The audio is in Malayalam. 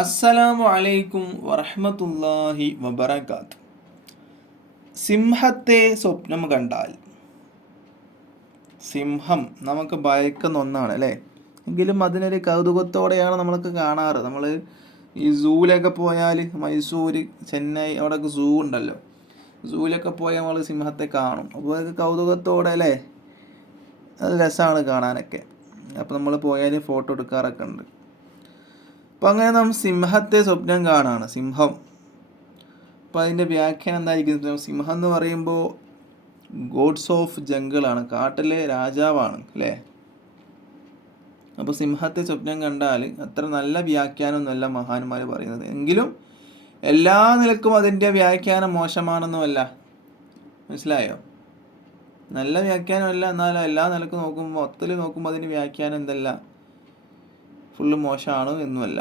അസ്സലാമു അലൈക്കും വറഹ്മത്തുള്ളാഹി വബറകാത്ത്. സിംഹത്തെ സ്വപ്നം കണ്ടാൽ, സിംഹം നമുക്ക് ഭയക്കുന്ന ഒന്നാണ് അല്ലേ? എങ്കിലും അതിനൊരു കൗതുകത്തോടെയാണ് നമ്മളൊക്കെ കാണാറ്. നമ്മൾ ഈ സൂവിലൊക്കെ പോയാൽ, മൈസൂർ, ചെന്നൈ അവിടെയൊക്കെ സൂ ഉണ്ടല്ലോ, സൂവിലൊക്കെ പോയാൽ നമ്മൾ സിംഹത്തെ കാണും. അപ്പോൾ അതൊക്കെ കൗതുകത്തോടെ അല്ലേ, അത് രസമാണ് കാണാനൊക്കെ. അപ്പോൾ നമ്മൾ പോയാൽ ഫോട്ടോ എടുക്കാറൊക്കെ ഉണ്ട്. അപ്പം അങ്ങനെ നാം സിംഹത്തെ സ്വപ്നം കാണാണ്. സിംഹം, അപ്പോൾ അതിൻ്റെ വ്യാഖ്യാനം എന്തായിരിക്കും? സിംഹം എന്ന് പറയുമ്പോൾ ഗോഡ്സ് ഓഫ് ജംഗിളാണ്, കാട്ടിലെ രാജാവാണ് അല്ലേ? അപ്പോൾ സിംഹത്തെ സ്വപ്നം കണ്ടാൽ അത്ര നല്ല വ്യാഖ്യാനമൊന്നുമല്ല മഹാന്മാർ പറയുന്നത്. എങ്കിലും എല്ലാ നിലക്കും അതിൻ്റെ വ്യാഖ്യാനം മോശമാണെന്നുമല്ല, മനസ്സിലായോ? നല്ല വ്യാഖ്യാനമല്ല, എന്നാലും എല്ലാ നിലക്കും നോക്കുമ്പോൾ, മൊത്തത്തിൽ നോക്കുമ്പോൾ അതിൻ്റെ വ്യാഖ്യാനം എന്തല്ല, ഫുള്ള് മോശമാണ് എന്നുമല്ല.